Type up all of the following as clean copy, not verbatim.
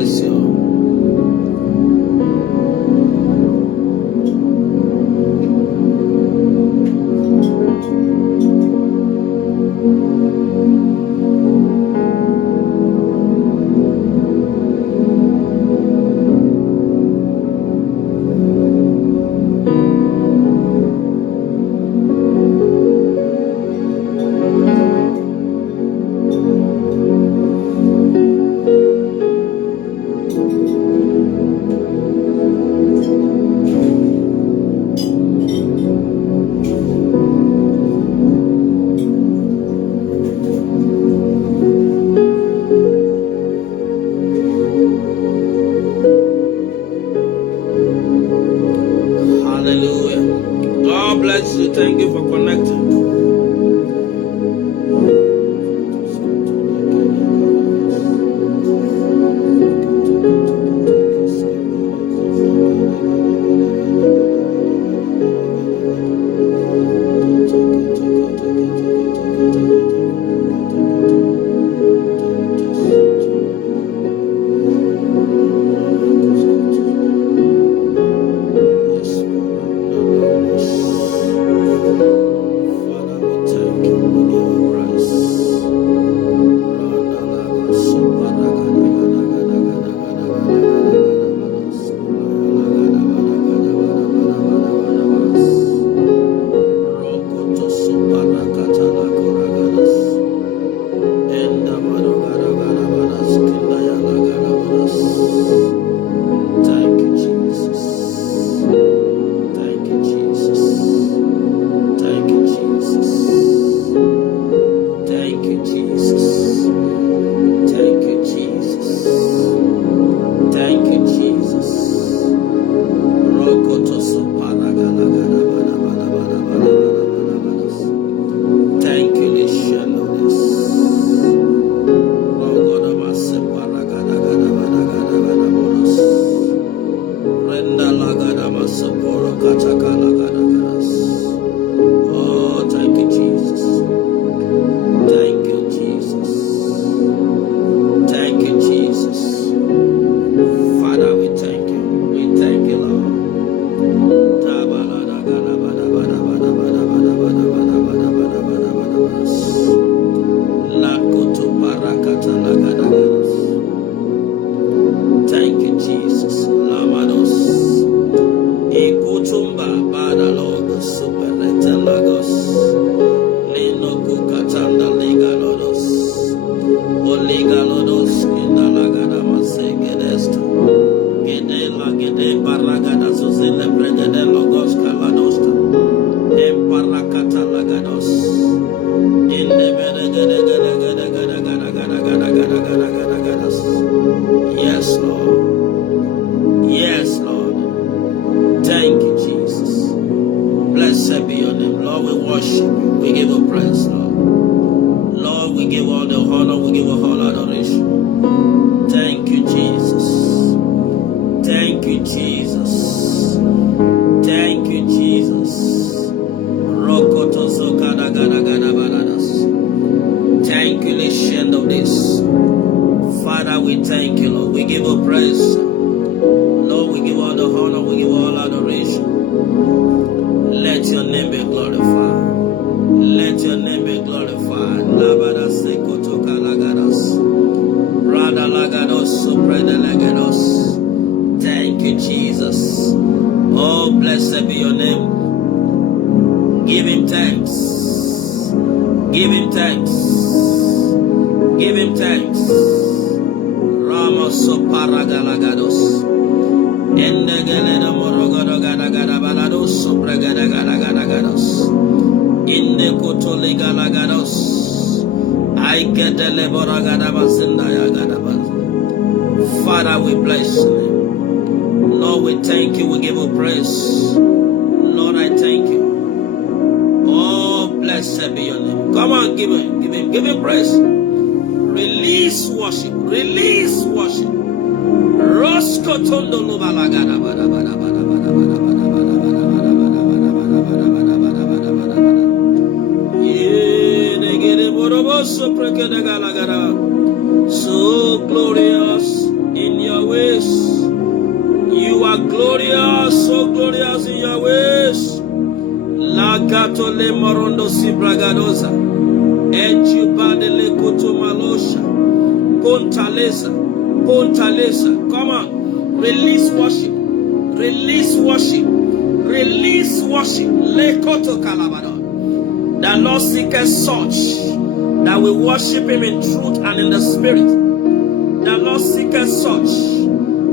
bless you. Hallelujah. God bless you. Thank you for connecting. Oh, thank you, Jesus. Thank you, Jesus. Thank you, Jesus. Father, we thank you. We thank you, Lord. Thank you, Jesus. Lamados. Ikutumba bada logos supereta lagos. Lino kukatanda liga lodos. Oliga lodos kinda lagada masegedesta. Gede la gede baragada sozele bregede logos kaladosta. Emparakata lagados. Inde bede gede gede gede gede gede gede gede gede gede gede gede. Yes, Lord. Yes, Lord. Thank you, Jesus. Blessed be your name. Lord, we worship you. We give you praise, Lord. Lord, we give all the honor. We give all adoration. Thank you, Jesus. Thank you, Jesus. Thank you, Jesus. Thank you, Lord of this. Father, we thank you, Lord. We give you praise. Lord, we give all the honor. We give all adoration. Let your name be glorified. Let your name be glorified. Labada sekotoka lagados. Rada lagados suprede lagados. Thank you, Jesus. Oh, blessed be your name. Give him thanks. Give him thanks. Give him thanks. Ramos soparagalagados. Endegelena morogodo gada gada balados sopregada gada gada gados. Inde kotolega lagados. I get the leboragada basinda ya gada bas. Father, we bless you. Lord, we thank you. We give you praise. Lord, I thank you. Oh, blessed be your name. Come on, give him praise. Release worship. Release worship. Roskotondo lubalagada bada bada bada bada bada bada bada bada bada bada bada bada bada bada bada bada. Ye negere boroboso prekede galagada. So glorious in your are glorious, so glorious in your ways. Lagato le morondo si bragadosa. Ejubade le koto malosha. Pontalesa. Pontalesa. Come on. Release worship. Release worship. Release worship. Le koto kalabado. The Lord seeketh such that we worship him in truth and in the spirit. The Lord seeketh such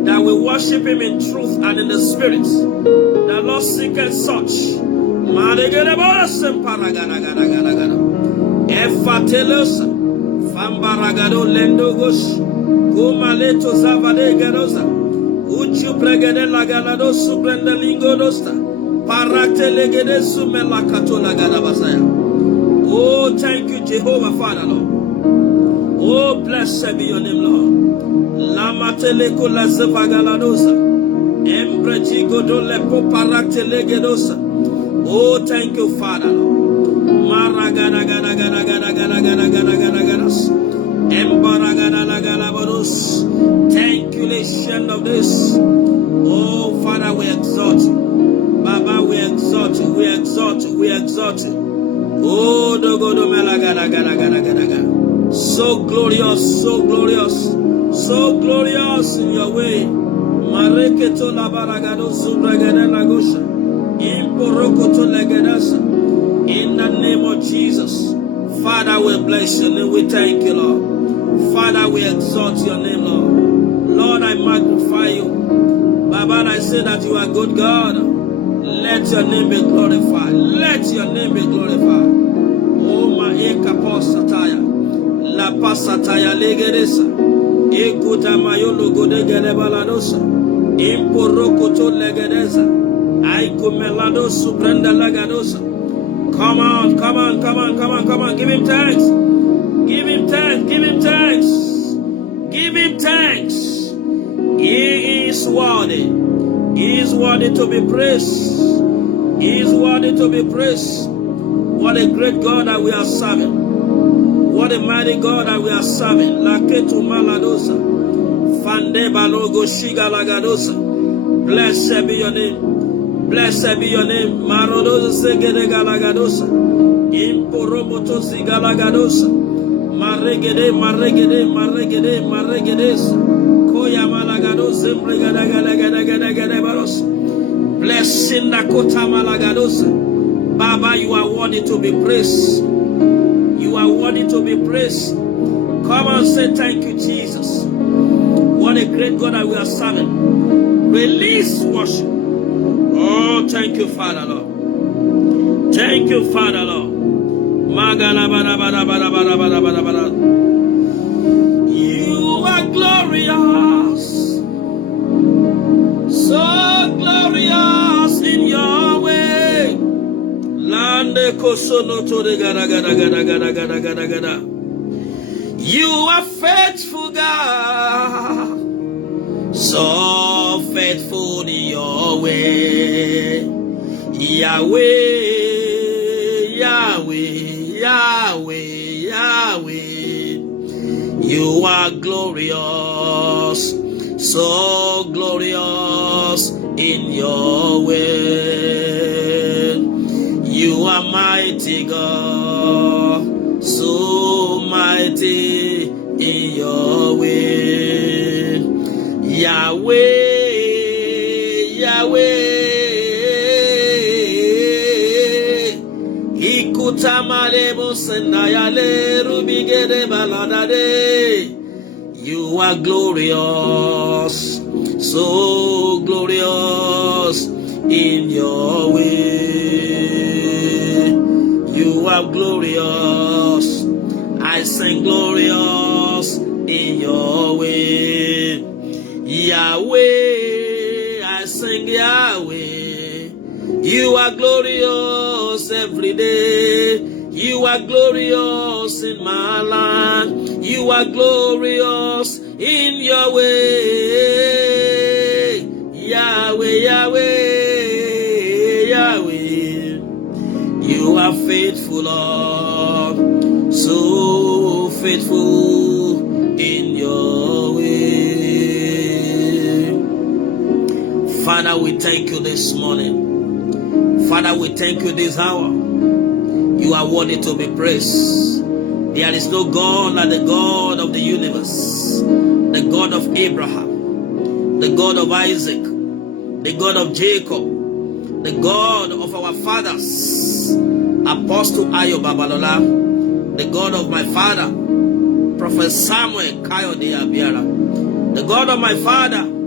that we worship him in truth and in the spirit. The Lord seeketh such. Efatelosa, Fambaragado Lendogosh, Kumaleto Zavade Garosa, Uchu Pregade Lagalado Subrendelingo Dosta, Parate Legede Sumela Katola Gadabasaya. Oh, thank you, Jehovah Father, Lord. Oh, blessed be your name, Lord. Lamateleko la Zavagaladosa, Embrejigo do Lepo Parate Legedosa. Oh, thank you, Father, Lord. Maragada gada gada gada gada gada gada gada gadas. Embaragada la galabados. Thank you, Lord of this. Oh, Father, we exalt you. Baba, we exalt you. We exalt you. We exalt you. Oh, dogodo mela gada gada gada gada gada. So glorious, so glorious, so glorious in your way. Mareketo la baragado subragada lagosha. Imporokoto legedasa. In the name of Jesus, Father, we bless your name. We thank you, Lord. Father, we exalt your name, Lord. Lord, I magnify you. Baba, I say that you are good God. Let your name be glorified. Let your name be glorified. Oh, my ekapo sataya. La pasataya legedesa. Ekuta mayolo gode gedebaladosa. Imporokoto legedesa. Aikumelado subrenda lagadosa. Come on, come on, come on, come on, come on. Give him thanks. Give him thanks. Give him thanks. Give him thanks. He is worthy. He is worthy to be praised. He is worthy to be praised. What a great God that we are serving. What a mighty God that we are serving. Laketu maladosa. Fande balogo shiga lagadosa. Blessed be your name. Blessed be your name. Marodosa segede galagadosa. Imporomoto sigalagadosa. Maregede, maregede, maregede, maregedes. Koya malagadosa. Mbregadagadagadagadagade baros. Blessing Dakota malagadosa. Baba, you are worthy to be praised. You are worthy to be praised. Come and say thank you, Jesus. What a great God that we are serving. Release worship. Oh, thank you, Father, Lord. Thank you, Father, Lord. You are glorious, so glorious in your way. Lande kosono to the gada gada gada gada gada gada gada. You are faithful, God. So faithful in your way, Yahweh, Yahweh, Yahweh, Yahweh. You are glorious, so glorious in your way. You are mighty God, so mighty in your way. Yahweh, Yahweh, Ikutamale Mosendayale Rubigede Baladade. You are glorious, so glorious in your way. You are glorious, I sing glorious in your way. Yahweh, I sing Yahweh. You are glorious every day. You are glorious in my land. You are glorious in your way. Yahweh, Yahweh, Yahweh. You are faithful, Lord. So faithful in your way. Father, we thank you this morning. Father, we thank you this hour. You are worthy to be praised. There is no God like the God of the universe, the God of Abraham, the God of Isaac, the God of Jacob, the God of our fathers, Apostle Ayo Babalola, the God of my father, Prophet Samuel Kayode Abiara, the God of my father,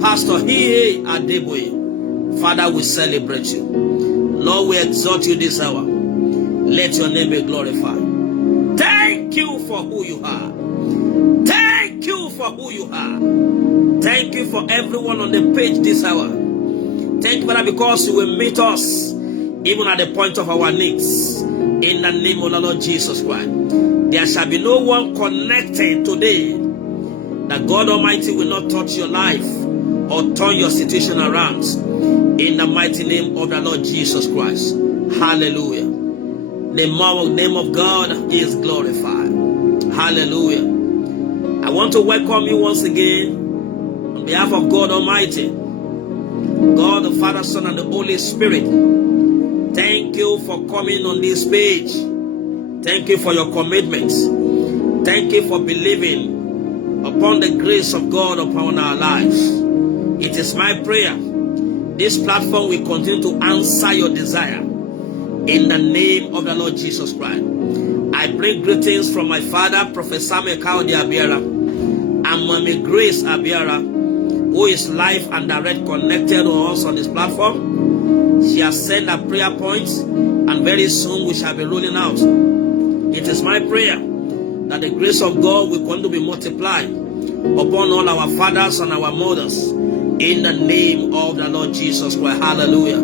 Pastor Hiye Adeboye. Father, we celebrate you. Lord, we exalt you this hour. Let your name be glorified. Thank you for who you are. Thank you for who you are. Thank you for everyone on the page this hour. Thank you, Father, because you will meet us even at the point of our needs. In the name of the Lord Jesus Christ. There shall be no one connected today that God Almighty will not touch your life or turn your situation around. In the mighty name of the Lord Jesus Christ. Hallelujah. The name of God is glorified. Hallelujah. I want to welcome you once again on behalf of God Almighty, God the Father, Son, and the Holy Spirit. Thank you for coming on this page. Thank you for your commitment. Thank you for believing upon the grace of God upon our lives. It is my prayer this platform will continue to answer your desire in the name of the Lord Jesus Christ. I bring greetings from my father, Prophet Samuel Kayode Abiara, and Mommy Grace Abiara, who is live and direct connected to us on this platform. She has sent her prayer points, and very soon we shall be rolling out. It is my prayer that the grace of God will continue to be multiplied upon all our fathers and our mothers in the name of the Lord Jesus Christ. Hallelujah.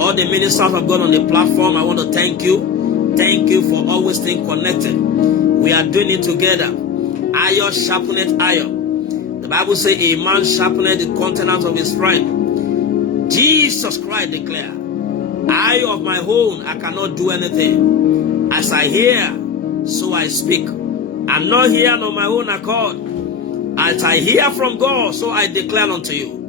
All the ministers of God on the platform, I want to thank you. Thank you for always staying connected. We are doing it together. Iron sharpeneth iron. The Bible says a man sharpeneth the countenance of his friend. Jesus Christ declared, I of my own, I cannot do anything. As I hear, so I speak. I'm not here on my own accord. As I hear from God, so I declare unto you.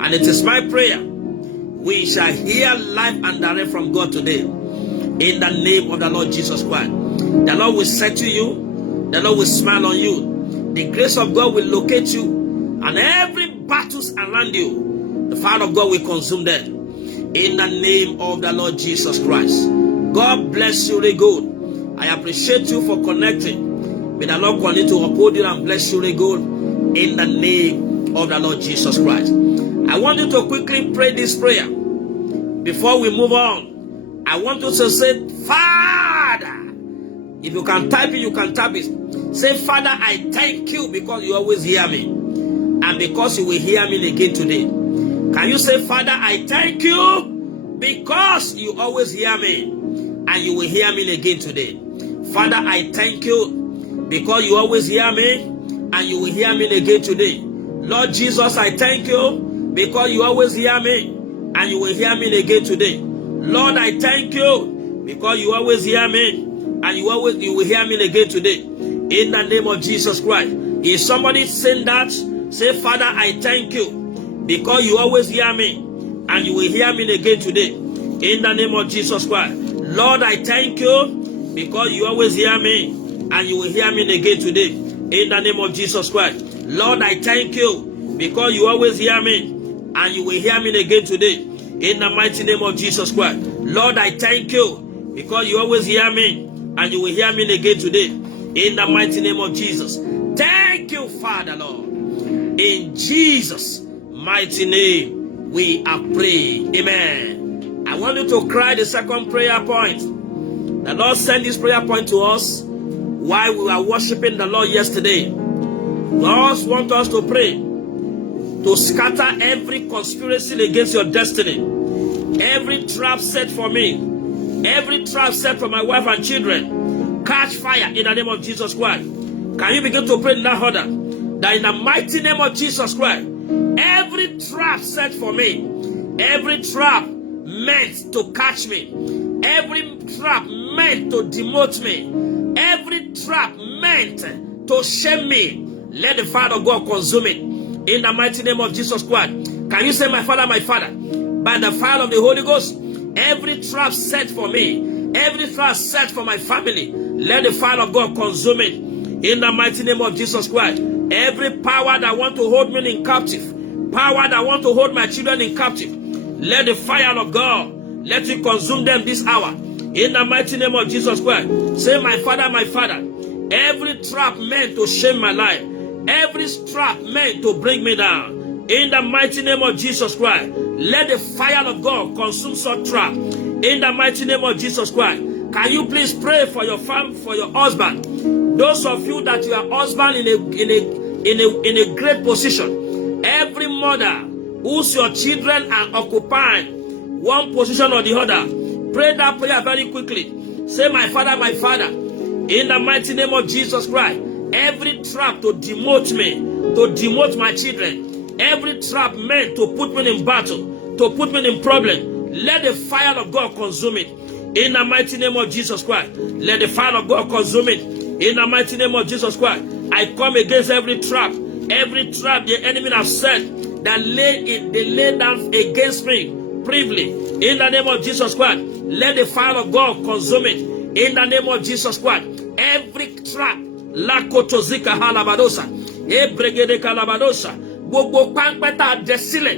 And it is my prayer, we shall hear live and direct from God today. In the name of the Lord Jesus Christ. The Lord will settle you. The Lord will smile on you. The grace of God will locate you. And every battles around you, the fire of God will consume them. In the name of the Lord Jesus Christ. God bless you really good. I appreciate you for connecting. May the Lord continue to uphold you and bless you really good. In the name of the Lord Jesus Christ. I want you to quickly pray this prayer. Before we move on, I want you to say, Father. If you can type it, you can type it. Say, Father, I thank you because you always hear me. And because you will hear me again today. Can you say, Father, I thank you because you always hear me. And you will hear me again today. Father, I thank you because you always hear me. And you will hear me again today. Lord Jesus, I thank you because you always hear me. And you will hear me again today. Lord, I thank you because you always hear me. And you will hear me again today. In the name of Jesus Christ. If somebody saying that, say, Father, I thank you because you always hear me. And you will hear me again today. In the name of Jesus Christ. Lord, I thank you because you always hear me. And you will hear me again today. In the name of Jesus Christ. Lord, I thank you because you always hear me. And you will hear me again today. In the mighty name of Jesus Christ. Lord, I thank you because you always hear me. And you will hear me again today. In the mighty name of Jesus. Thank you, Father, Lord. In Jesus' mighty name, we are praying. Amen. I want you to cry the second prayer point. The Lord sent this prayer point to us while we were worshiping the Lord yesterday. God wants us to pray to scatter every conspiracy against your destiny. Every trap set for me. Every trap set for my wife and children. Catch fire in the name of Jesus Christ. Can you begin to pray in that order? That in the mighty name of Jesus Christ, every trap set for me, every trap meant to catch me, every trap meant to demote me, every trap meant to shame me, let the fire of God consume it. In the mighty name of Jesus Christ. Can Can you say, my Father, by the fire of the Holy Ghost, every trap set for me, every trap set for my family, let the fire of God consume it. In the mighty name of Jesus Christ, every power that want to hold me in captive, power that want to hold my children in captive, let the fire of God, let it consume them this hour. In the mighty name of Jesus Christ, say, my Father, every trap meant to shame my life, every trap meant to bring me down, in the mighty name of Jesus Christ, let the fire of God consume such trap. In the mighty name of Jesus Christ, can you please pray for your family, for your husband? Those of you that you are husband in a great position, every mother whose your children are occupying one position or the other, pray that prayer very quickly. Say, my Father, in the mighty name of Jesus Christ, every trap to demote me, to demote my children, every trap meant to put me in battle, to put me in problem, let the fire of God consume it. In the mighty name of Jesus Christ, let the fire of God consume it. In the mighty name of Jesus Christ, I come against every trap the enemy has set that they lay down against me privily. In the name of Jesus Christ, let the fire of God consume it. In the name of Jesus Christ, every trap, la kotozika halabadosa, ebregede kalabadosa, gbogbo pampeta desile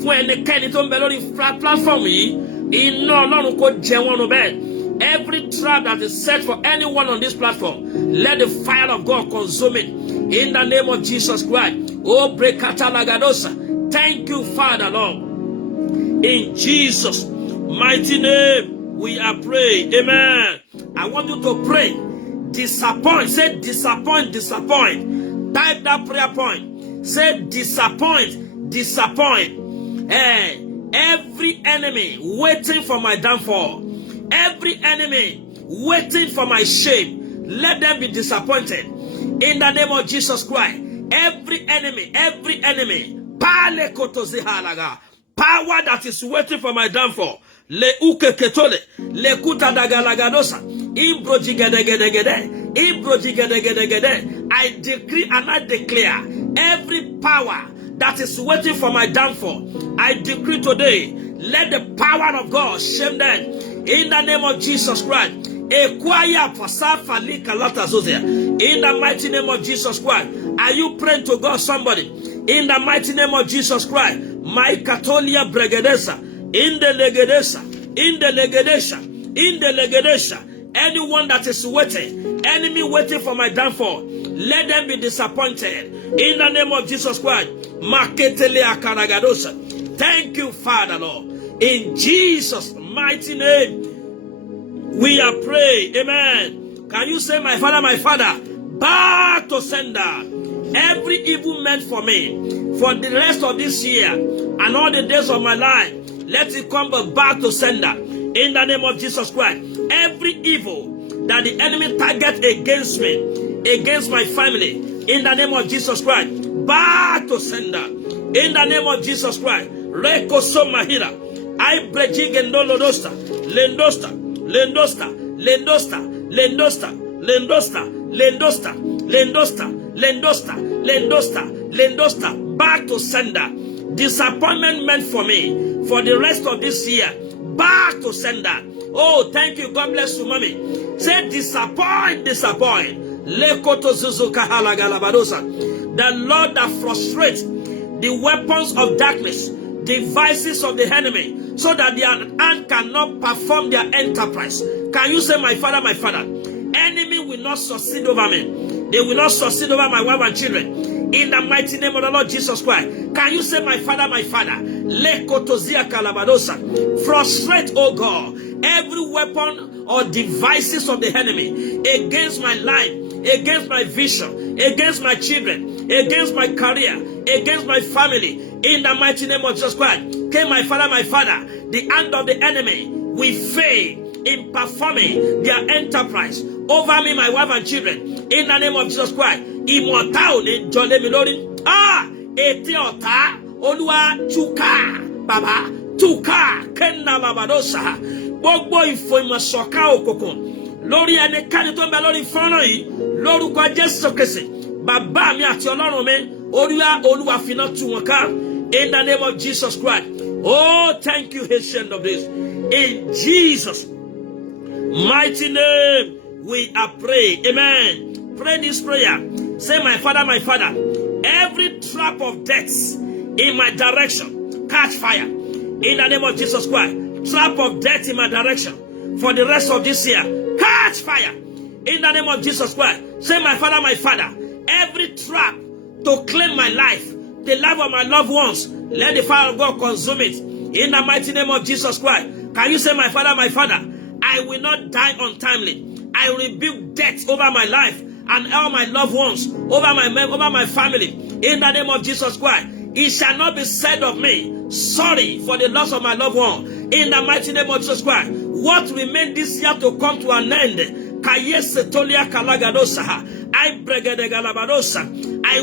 fún ẹnikẹ́ni tó ń bẹ lórí platform yìí, iná Ọlọ́run kó jẹ wọ́n nù bẹ́ẹ̀. Every trap that is set for anyone on this platform, let the fire of God consume it. In the name of Jesus Christ. Oh, brekata lagadosa. Thank you, Father, Lord. In Jesus' mighty name, we are praying. Amen. I want you to pray. Disappoint. Say disappoint. Type that prayer point. Say disappoint. Every enemy waiting for my downfall, every enemy waiting for my shame, let them be disappointed. In the name of Jesus Christ, every enemy, power that is waiting for my downfall, le uke ketole, le kuta dagalagadosa, I decree and I declare, every power that is waiting for my downfall, I decree today, let the power of God shame them. In the name of Jesus Christ. In the mighty name of Jesus Christ. Are you praying to God, somebody? In the mighty name of Jesus Christ. My Katolia Bregedesa. In the Legedesha. Anyone that is waiting, enemy waiting for my downfall, let them be disappointed. In the name of Jesus Christ. Thank you, Father, Lord. In Jesus' mighty name, we are praying. Amen. Can you say, my Father, back to sender every evil meant for me for the rest of this year and all the days of my life, let it come back to sender. In the name of Jesus Christ, every evil that the enemy target against me, against my family, in the name of Jesus Christ, back to sender. In the name of Jesus Christ, Reko Somahira, I breji gendolodosta, lendosta, back to sender. Disappointment meant for me for the rest of this year, back to sender. Oh, thank you. God bless you, mommy. Say disappoint. The Lord that frustrates the weapons of darkness, devices of the enemy, so that their hand cannot perform their enterprise. Can you say, my Father, enemy will not succeed over me. They will not succeed over my wife and children. In the mighty name of the Lord Jesus Christ. Can you say, my Father, frustrate, oh God, every weapon or devices of the enemy against my life, against my vision, against my children, against my career, against my family. In the mighty name of Jesus Christ. Okay, my Father, the hand of the enemy will fail in performing their enterprise over me, my wife and children. In the name of Jesus Christ. Immortal jole milori. Etiota Olúwa chuka baba tuka kenna babadosa. Gbogbo ìfòìmọ̀ṣọ̀ká òkùnkùn lórí ẹnikẹ́ni tó ń bẹ lórí fọ́nrán yìí, lórúkọ Jésù Kristi, bàbá mi àti Ọlọ́run mi, Olúwa finá tú wọn ká. In the name of Jesus Christ. Oh, thank you, Ancient of Days. In Jesus' mighty name, we are praying. Amen. Pray this prayer. Say, my Father, every trap of death in my direction, catch fire. In the name of Jesus Christ. Trap of death in my direction for the rest of this year, catch fire. In the name of Jesus Christ. Say, my Father, every trap to claim my life, the life of my loved ones, let the fire of God consume it. In the mighty name of Jesus Christ. Can you say, my Father, I will not die untimely. I rebuke death over my life and all my loved ones, over my family. In the name of Jesus Christ. It shall not be said of me, sorry for the loss of my loved one. In the mighty name of Jesus Christ. What remains this year to come to an end? I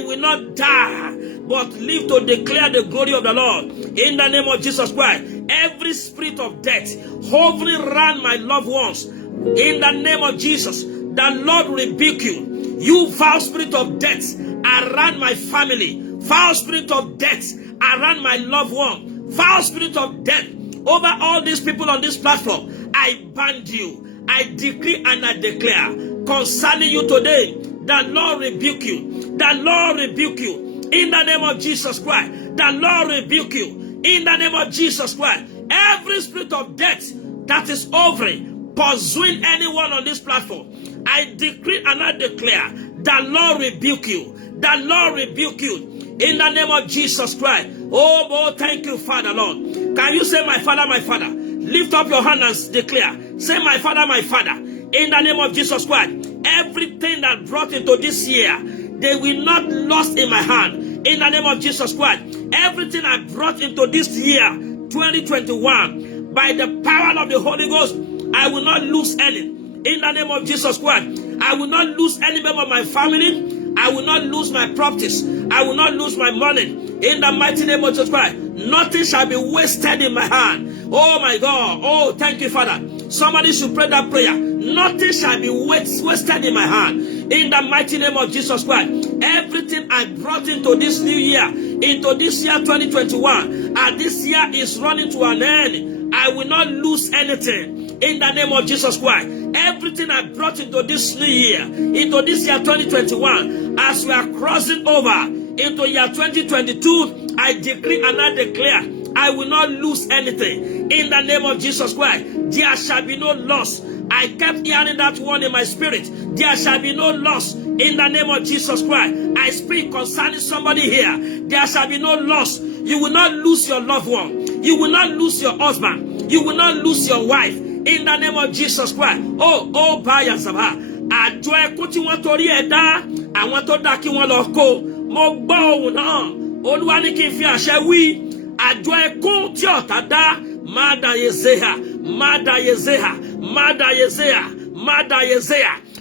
will not die, but live to declare the glory of the Lord. In the name of Jesus Christ. Every spirit of death hovering around my loved ones, in the name of Jesus, the Lord rebuke you. You foul spirit of death around my family, foul spirit of death around my loved one, foul spirit of death over all these people on this platform. I ban you. I decree and I declare concerning you today, the Lord rebuke you. The Lord rebuke you. In the name of Jesus Christ. The Lord rebuke you. In the name of Jesus Christ. Every spirit of death that is hovering, pursuing anyone on this platform, I decree and I declare, the Lord rebuke you. The Lord rebuke you. In the name of Jesus Christ. Oh, thank you, Father, Lord. Can you say, my Father? Lift up your hand and declare. Say, my Father. In the name of Jesus Christ. Everything that brought into this year, they will not lost in my hand. In the name of Jesus Christ. Everything I brought into this year, 2021, by the power of the Holy Ghost, I will not lose any. In the name of Jesus Christ. I will not lose any member of my family. I will not lose my properties. I will not lose my money. In the mighty name of Jesus Christ. Nothing shall be wasted in my hand. Oh my God. Oh, thank you, Father. Somebody should pray that prayer. Nothing shall be wasted in my hand. In the mighty name of Jesus Christ. Everything I brought into this new year, into this year 2021, and this year is running to an end, I will not lose anything. In the name of Jesus Christ. Everything I brought into this new year, into this year 2021, as we are crossing over into year 2022, I decree and I declare, I will not lose anything. In the name of Jesus Christ, there shall be no loss. I kept hearing that one in my spirit. There shall be no loss. In the name of Jesus Christ, I speak concerning somebody here. There shall be no loss. You will not lose your loved one. You will not lose your husband. You will not lose your wife. In the name of Jesus Christ. Oh, Baya Zaba. Àjọ ẹkún tí wọ́n torí ẹ̀ dá, àwọn tó dá kí wọ́n lọ kó. Mo gbọ́ ohùn náà. Olúwa ní kí n fi àṣẹ wí. Àjọ ẹkún tí ọ̀tá dá. Mada Yezeha.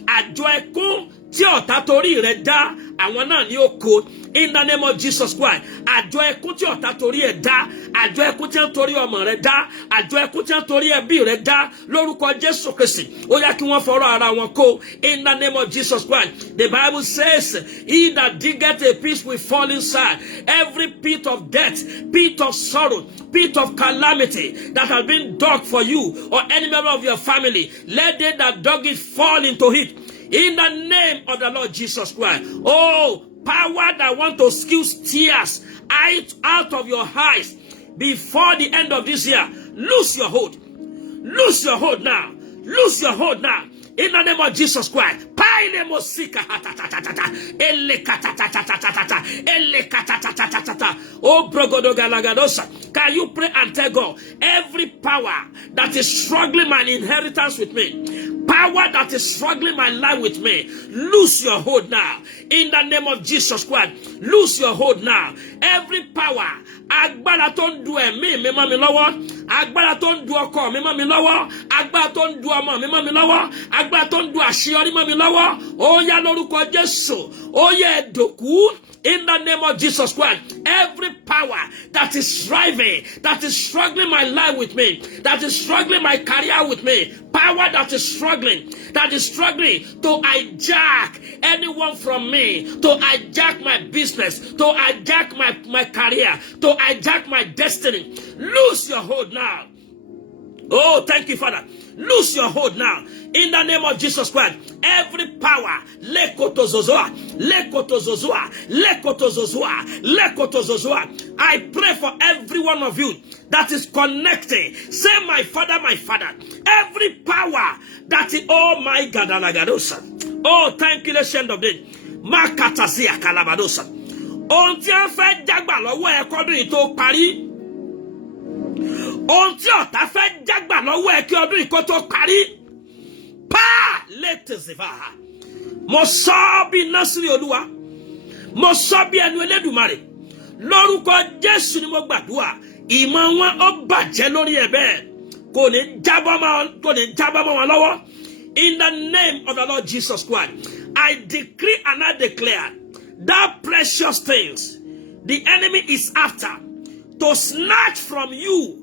Àjọ ẹkún tí ọ̀tá torí rẹ̀ dá, àwọn náà ni ó kó. In the name of Jesus Christ. Àjọ ẹkún tí ọ̀tá torí ẹ̀ dá, àjọ ẹkún tí wọ́n torí ọmọ rẹ̀ dá, àjọ ẹkún tí wọ́n torí ẹbí rẹ̀ dá, lórúkọ Jésù Kristi. Ó yá kí wọ́n fọ̀rọ̀ ara wọn kó. In the name of Jesus Christ. The Bible says, he that diggeth a pit will fall inside. Every pit of death, pit of sorrow, pit of calamity that has been dug for you or any member of your family, let they that dug it fall into it. In the name of the Lord Jesus Christ. Oh, power that want to squeeze tears out of your eyes before the end of this year. Lose your hold. Lose your hold now. Lose your hold now. In the name of Jesus Christ. Oh, Brogodogalagadosa. Can you pray and tell God, every power that is struggling my inheritance with me, power that is struggling my life with me, lose your hold now. In the name of Jesus Christ, lose your hold now. Every power, agbára tó ń du ẹ̀mí mi mọ́ mi lọ́wọ́, agbára tó ń du ọkọ mi mọ́ mi lọ́wọ́, agbára tó ń du ọmọ mi mọ́ mi lọ́wọ́, agbára tó ń du àṣeyọrí mọ́ mi lọ́wọ́, ó yá lórúkọ Jésù, ó yá ẹ̀dòkú. In the name of Jesus Christ, Every power that is striving, that is struggling my life with me, that is struggling my career with me, power that is struggling to hijack anyone from me, to hijack my business, to hijack my career, to hijack my destiny. Lose your hold now. Oh, thank you, Father. Lose your hold now. In the name of Jesus Christ. Every power. I pray for every one of you that is connected. Say, my Father, my Father. Every power that is, oh my God, oh, thank you, the end of it. Makatazia kalabadosa. Ontia fe jagba lọ́wọ́ ẹ kọ́dún yìí tó parí. Ohun tí ọ̀tá fẹ́ jágbà lọ́wọ́ ẹ kí ọdún ìkó tó parí. Pa létí ziva. Mo sọ bí Násírì Olúwa. Mo sọ bí ẹnu Elédùmarè. Lórúkọ Jésù ni mo gbàdúrà. Ìmọ̀ wọn ó bàjẹ́ lórí ẹ̀ bẹ́ẹ̀. Kò ní jábọ́ mọ́ wọn lọ́wọ́. In the name of the Lord Jesus Christ, I decree and I declare that precious things the enemy is after to snatch from you.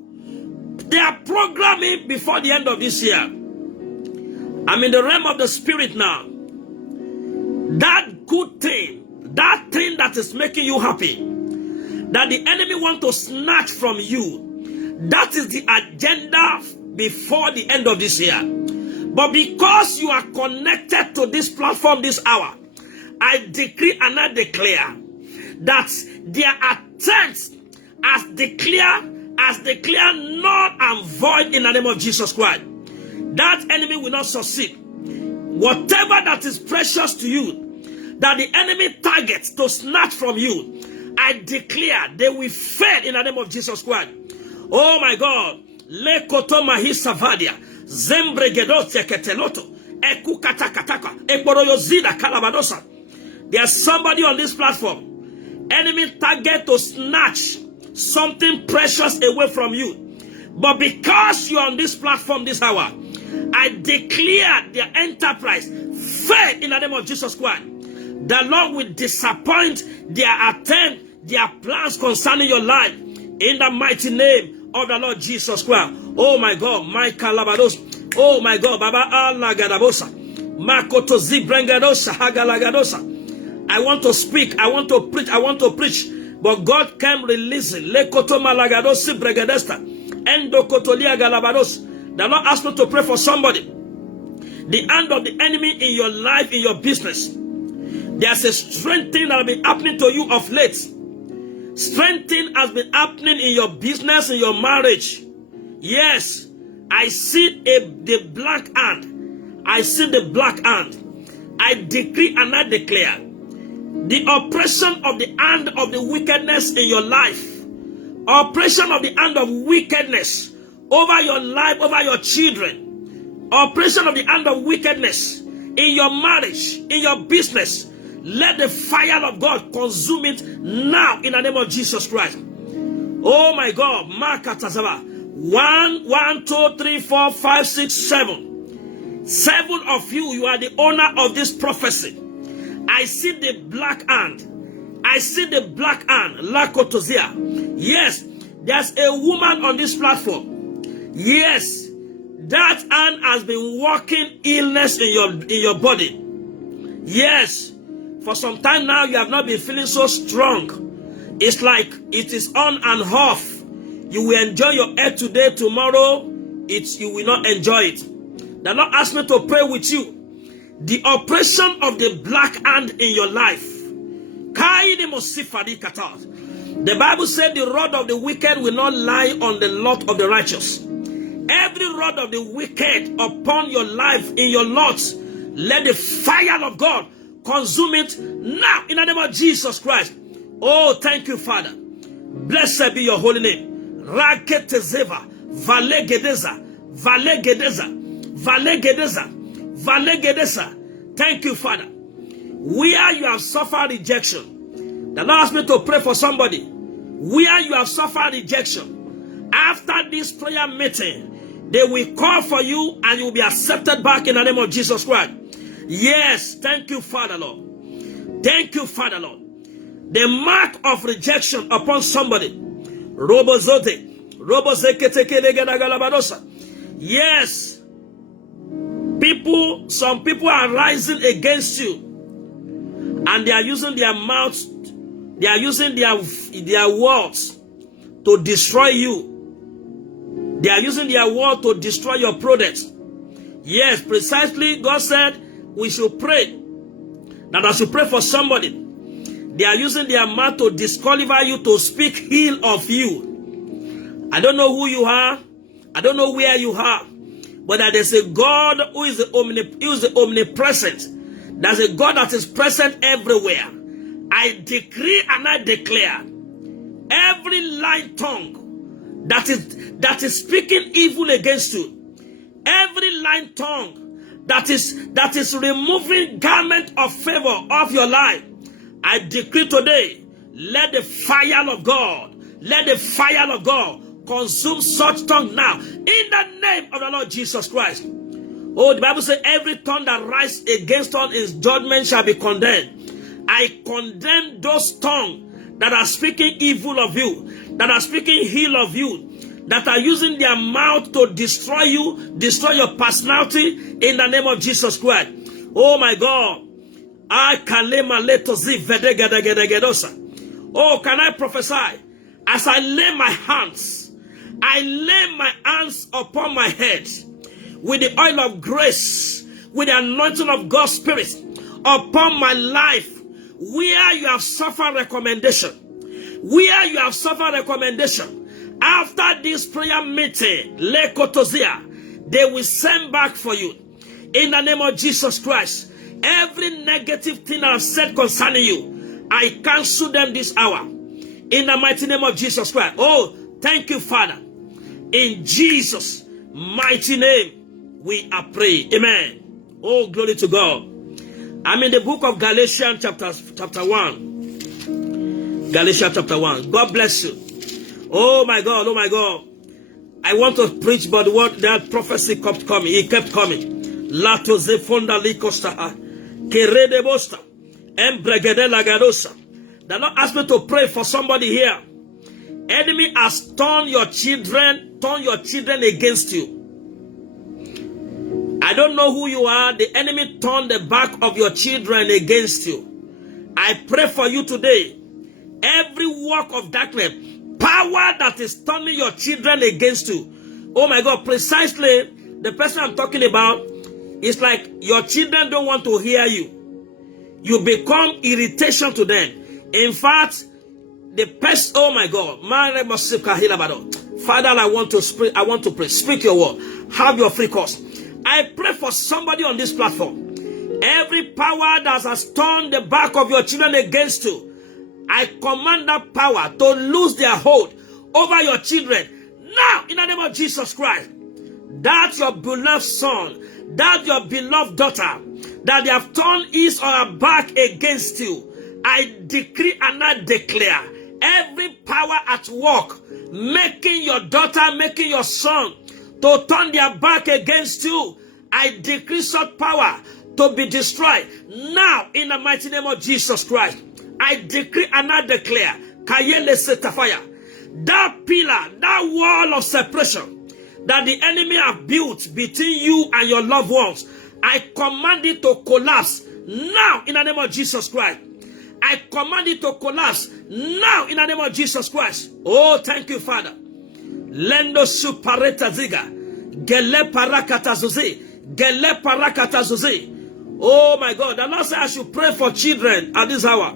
They are programming before the end of this year. I'm in the realm of the spirit now. That good thing, that thing that is making you happy, that the enemy want to snatch from you, that is the agenda before the end of this year. But because you are connected to this platform this hour, I decree and I declare that their attempts as declare null and void in the name of Jesus Christ. That enemy will not succeed. Whatever that is precious to you, that the enemy targets to snatch from you, I declare they will fail in the name of Jesus Christ. Oh my God. Lekoto mahisavadia. Zembregedote keteloto. Ekukatakataka. Ekboroyozida kalabadosa. There's somebody on this platform. Enemy target to snatch something precious away from you. But because you are on this platform this hour, I declare their enterprise fail in the name of Jesus Christ. The Lord will disappoint their attempt, their plans concerning your life in the mighty name of the Lord Jesus Christ. Oh my God, my Kalabados. Oh my God, Baba Allah Gadabosa. Makoto Zibrengadosa Hagalagadosa. I want to speak, I want to preach. But God can release it. Lekoto malagadosi bregedesta. Endo kotolia galabados. The Lord asked me to pray for somebody. The hand of the enemy in your life, in your business. There's a strange thing that has been happening to you of late. Strange thing has been happening in your business, in your marriage. Yes, I see the black hand. I see the black hand. I decree and I declare the oppression of the hand of the wickedness in your life, oppression of the hand of wickedness over your life, over your children, oppression of the hand of wickedness in your marriage, in your business. Let the fire of God consume it now in the name of Jesus Christ. Oh my God, Makatazaba. 1, 2, 3, 4, 5, 6, 7. 7 of you are the owner of this prophecy. I see the black hand. I see the black hand. Lakotozia. Yes, there's a woman on this platform. Yes, that hand has been working illness in your body. Yes, for some time now you have not been feeling so strong. It's like it is on and off. You will enjoy your head today, tomorrow you will not enjoy it. The Lord asked me to pray with you. The oppression of the black hand in your life. The Bible said the rod of the wicked will not lie on the lot of the righteous. Every rod of the wicked upon your life, in your lots, let the fire of God consume it now in the name of Jesus Christ. Oh, thank you, Father. Blessed be your holy name. Raketezeva, Valegedeza, Valegedeza, Valegedeza, Valegedeza. Thank you, Father. Where you have suffered rejection, the Lord asked me to pray for somebody. Where you have suffered rejection, after this prayer meeting, they will call for you and you will be accepted back in the name of Jesus Christ. Yes, thank you, Father Lord. Thank you, Father Lord. the mark of rejection upon somebody. Robozote. Yes. Some people are rising against you, and they are using their mouths, they are using their words to destroy you. They are using their word to destroy your products. Yes, precisely. God said we should pray. That I should pray for somebody. They are using their mouth to disqualify you, to speak ill of you. I don't know who you are. I don't know where you are. But that there's a God who is omnipresent. There's a God that is present everywhere. I decree and I declare, every lying tongue that is speaking evil against you, every lying tongue that is removing garment of favor off your life, I decree today, let the fire of God consume such tongue now, in the name of the Lord Jesus Christ. Oh, the Bible says, every tongue that rises against us in judgment shall be condemned. I condemn those tongues that are speaking evil of you, that are speaking ill of you, that are using their mouth to destroy you, destroy your personality, in the name of Jesus Christ. Oh my God. Oh, can I prophesy? As I lay my hands upon my head with the oil of grace, with the anointing of God's Spirit upon my life, where you have suffered recommendation, after this prayer meeting, they will send back for you, in the name of Jesus Christ. Every negative thing I said concerning you, I cancel them this hour, in the mighty name of Jesus Christ. Oh, thank you, Father. In Jesus' mighty name, we are praying. Amen. Oh, glory to God. I'm in the book of Galatians chapter 1. Galatians chapter 1. God bless you. Oh my God, oh my God. I want to preach, but the word, that prophecy kept coming. It kept coming. Lato zefonda likosta. Kerede bosta. Embregede lagadosa. The Lord asked me to pray for somebody here. Enemy has turned your children against you. I don't know who you are. The enemy turned the back of your children against you. I pray for you today. Every work of darkness, power that is turning your children against you. Oh my God, precisely the person I'm talking about is like your children don't want to hear you. You become irritation to them. In fact, the person, oh my God, Father, I want to pray. Speak your word. Have your free course. I pray for somebody on this platform. Every power that has turned the back of your children against you, I command that power to lose their hold over your children. Now, in the name of Jesus Christ, that your beloved son, that your beloved daughter, that they have turned his or her back against you, I decree and I declare, every power at work, making your daughter, making your son to turn their back against you, I decree such power to be destroyed. Now, in the mighty name of Jesus Christ, I decree and I declare, that pillar, that wall of separation that the enemy have built between you and your loved ones, I command it to collapse now in the name of Jesus Christ. I command it to collapse now in the name of Jesus Christ. Oh, thank you, Father. Lendo supareta ziga. Gele parakata zuzi. Gele parakata zuzi. Oh my God. The Lord said I should pray for children at this hour.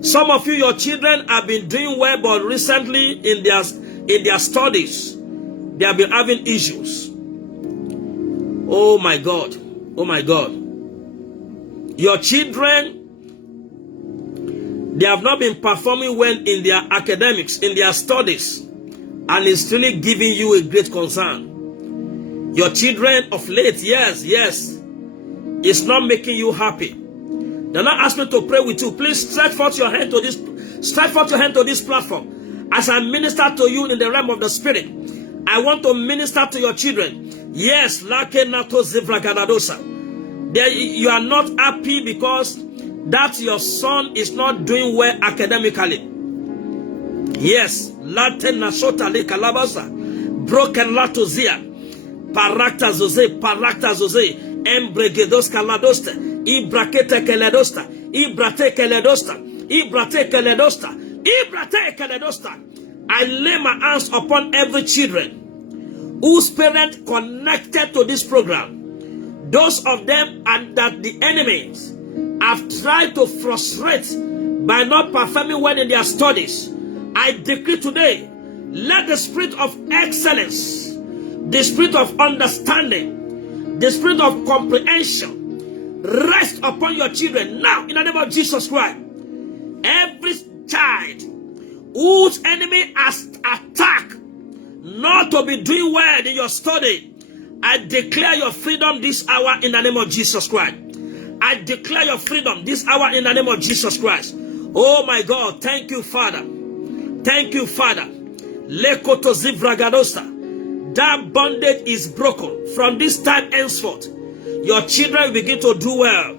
Some of you, your children have been doing well, but recently in their studies, they have been having issues. Oh my God. Oh my God. Your children, they have not been performing well in their academics, in their studies, and it's really giving you a great concern. Your children of late, yes, it's not making you happy. The Lord asked me to pray with you. Please stretch forth your hand to this platform. As I minister to you in the realm of the Spirit, I want to minister to your children. Yes, you are not happy because that your son is not doing well academically. Yes, Latin Nasota le Calabasa, broken Latozia, Parakta Zoze, Embregedos Caladosta, Ibrakete Keledosta, Ibrate Keledosta. I lay my hands upon every children whose parents connected to this program. Those of them and that the enemies have tried to frustrate by not performing well in their studies. I decree today, let the spirit of excellence, the spirit of understanding, the spirit of comprehension rest upon your children now in the name of Jesus Christ. Every child whose enemy has attacked not to be doing well in your study, I declare your freedom this hour in the name of Jesus Christ. I declare your freedom this hour in the name of Jesus Christ. Oh my God, thank you, Father. Thank you, Father. That bondage is broken. From this time henceforth, your children will begin to do well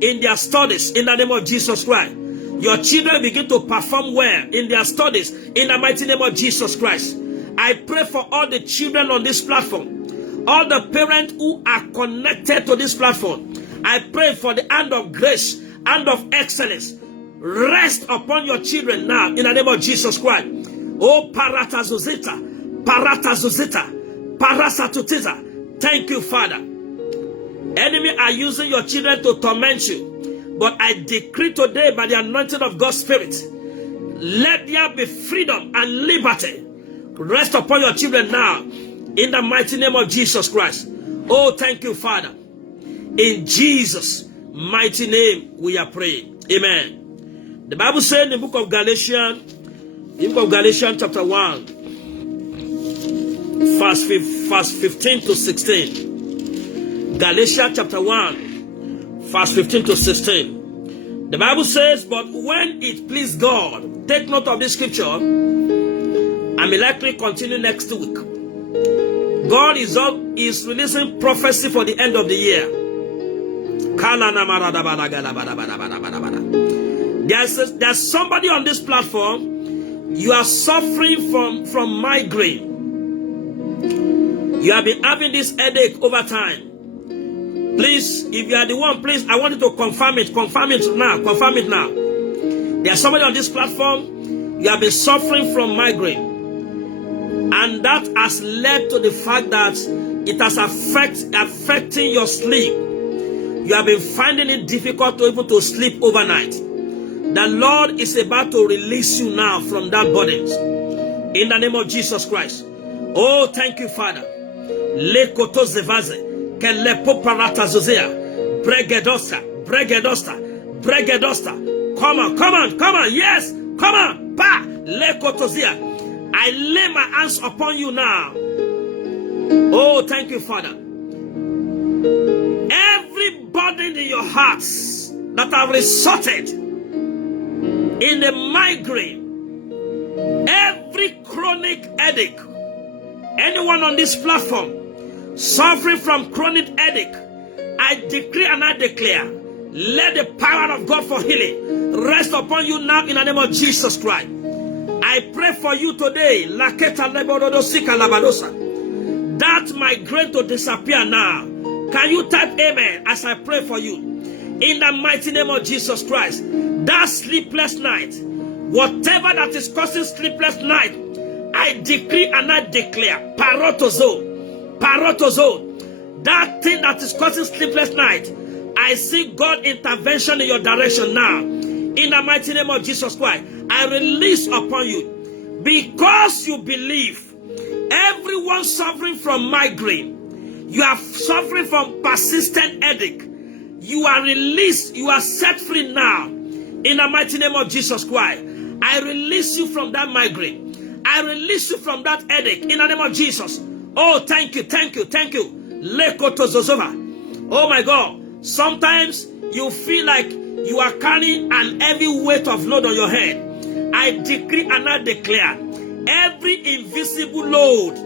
in their studies in the name of Jesus Christ. Your children begin to perform well in their studies in the mighty name of Jesus Christ. I pray for all the children on this platform, all the parents who are connected to this platform. I pray for the hand of grace, hand of excellence, rest upon your children now in the name of Jesus Christ. Oh, Paratazuzita, Parasatutiza. Thank you, Father. Enemy are using your children to torment you. But I decree today by the anointing of God's Spirit, let there be freedom and liberty. Rest upon your children now in the mighty name of Jesus Christ. Oh, thank you, Father. In Jesus' mighty name we are praying. Amen. The Bible says in the book of Galatians chapter 1, verse 15 to 16. Galatians chapter 1, verse 15 to 16. The Bible says, but when it pleased God, take note of this scripture, I may likely continue next week. God is releasing prophecy for the end of the year. There's somebody on this platform, you are suffering from migraine. You have been having this headache over time. Please, if you are the one, please, I want you to confirm it. Confirm it now. There's somebody on this platform, you have been suffering from migraine. And that has led to the fact that it has affecting your sleep. You have been finding it difficult to even to sleep overnight. The Lord is about to release you now from that burden. In the name of Jesus Christ. Oh, thank you, Father. Lekoto zevaze. Kelepo parata zozea. Bregedosta. Come on. Yes, come on. Pa. Lekotozia. I lay my hands upon you now. Oh, thank you, Father. Every burden in your hearts that have resulted in the migraine, every chronic headache, anyone on this platform suffering from chronic headache, I decree and I declare, let the power of God for healing rest upon you now in the name of Jesus Christ. I pray for you today, that migraine to disappear now. Can you type amen as I pray for you? In the mighty name of Jesus Christ, that sleepless night, whatever that is causing sleepless night, I decree and I declare, parotozo, that thing that is causing sleepless night, I see God intervention in your direction now. In the mighty name of Jesus Christ, I release upon you, because you believe. Everyone suffering from migraine, you are suffering from persistent headache, you are released, you are set free now. In the mighty name of Jesus Christ, I release you from that migraine. I release you from that headache in the name of Jesus. Oh, thank you. Oh my God. Sometimes you feel like you are carrying an heavy weight of load on your head. I decree and I declare, every invisible load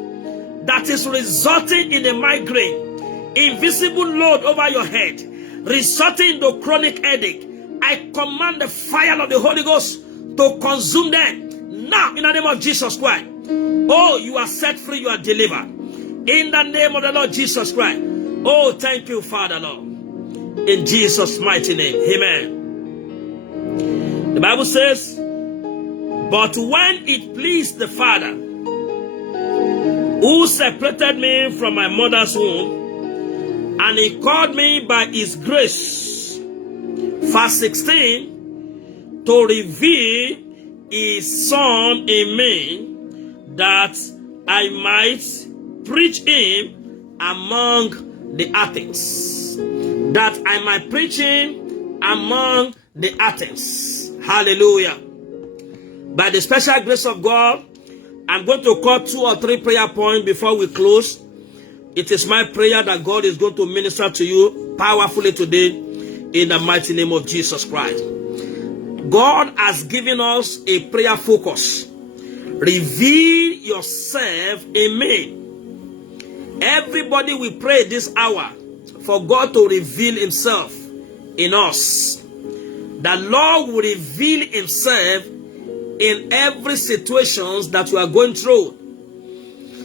that is resulting in a migraine, invisible load over your head, resulting in the chronic headache, I command the fire of the Holy Ghost to consume them now in the name of Jesus Christ. Oh, you are set free, you are delivered in the name of the Lord Jesus Christ. Oh, thank you, Father, Lord, in Jesus' mighty name. Amen. The Bible says, but when it pleased the Father who separated me from my mother's womb, and he called me by his grace, verse 16, to reveal his Son in me, that I might preach him among the Athens. That I might preach him among the Athens. Hallelujah. By the special grace of God, I'm going to call 2 or 3 prayer points before we close. It is my prayer that God is going to minister to you powerfully today in the mighty name of Jesus Christ. God has given us a prayer focus. Reveal yourself in me. Everybody will pray this hour for God to reveal himself in us. The Lord will reveal himself in every situation that you are going through.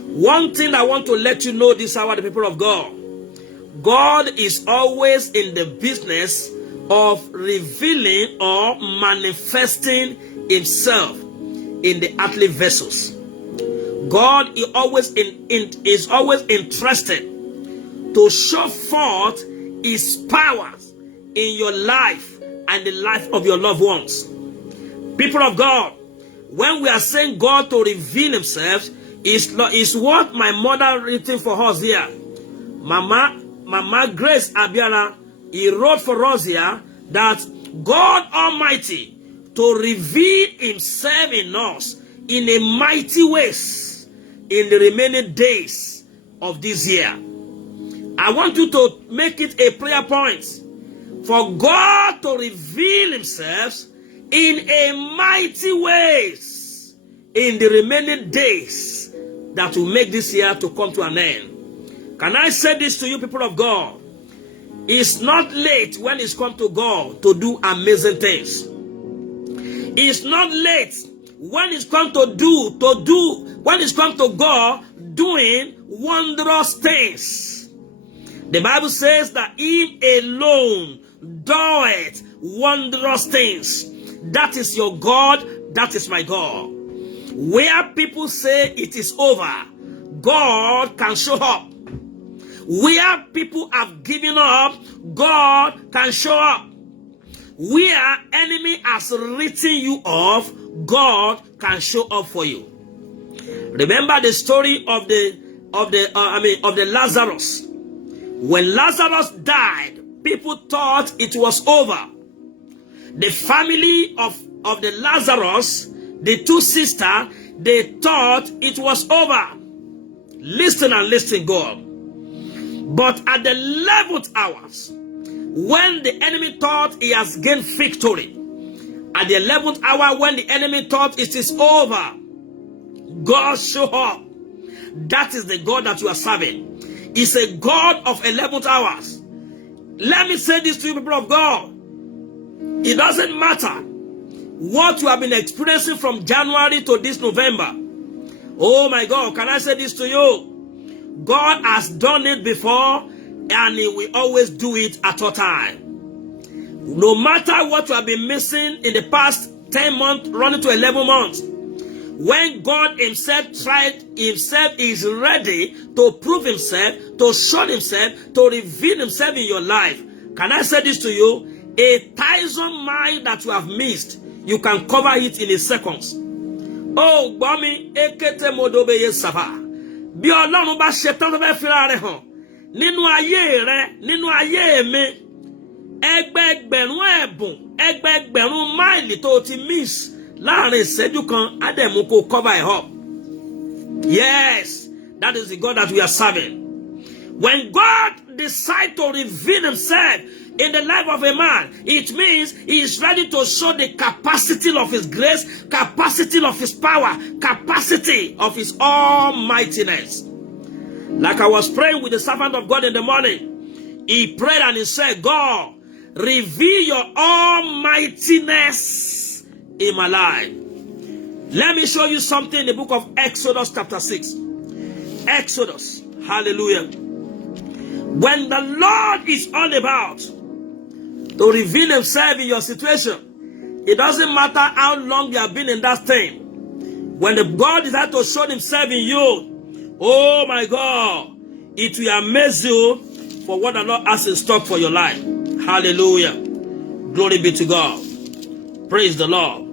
One thing I want to let you know this hour, the people of God, God is always in the business of revealing or manifesting himself in the earthly vessels. God is always interested to show forth his powers in your life and the life of your loved ones. People of God, when we are saying God to reveal himself, is what my mother written for us here. Mama Grace Abiara, he wrote for us here that God Almighty to reveal himself in us in a mighty ways in the remaining days of this year. I want you to make it a prayer point for God to reveal himself in a mighty ways in the remaining days that will make this year to come to an end. Can I say this to you, people of God? It's not late when it's come to God to do amazing things. It's not late when it's come when it's come to God doing wondrous things. The Bible says that him alone doeth wondrous things. That is your God, that is my God. Where people say it is over, God can show up. Where people have given up, God can show up. Where enemy has written you off, God can show up for you. Remember the story of the Lazarus. When Lazarus died, people thought it was over. The family of the Lazarus, the two sisters, they thought it was over. Listen and listen, God. But at the 11th hours, when the enemy thought he has gained victory, at the 11th hour when the enemy thought it is over, God showed up. That is the God that you are serving. He's a God of 11th hours. Let me say this to you, people of God. It doesn't matter what you have been experiencing from January to this November. Oh my God, can I say this to you? God has done it before, and he will always do it at all time. No matter what you have been missing in the past 10 months, running to 11 months, when God himself is ready to prove himself, to show himself, to reveal himself in your life. Can I say this to you? 1,000 miles that you have missed, you can cover it in a second. Oh, Bami, ekete modobeye saba. Bí Ọlọ́run bá ṣe tán tó fẹ́ fira rẹ̀ hàn nínú ayé rẹ, nínú ayé mi, ẹgbẹẹgbẹ̀rún ẹ̀bùn, ẹgbẹẹgbẹ̀rún máìlì tó ti miss láàrin ìṣẹ́jú kan, á dẹ̀ mú kó cover it up. Yes, that is the God that we are serving. When God decides to reveal himself in the life of a man, it means he is ready to show the capacity of his grace, capacity of his power, capacity of his almightiness. Like I was praying with the servant of God in the morning, he prayed and he said, God, reveal your almightiness in my life. Let me show you something in the book of Exodus chapter 6. Exodus. Hallelujah. When the Lord is all about to reveal himself in your situation, it doesn't matter how long you have been in that thing. When the God is out to show himself in you, oh my God, it will amaze you for what the Lord has in stock for your life. Hallelujah. Glory be to God. Praise the Lord.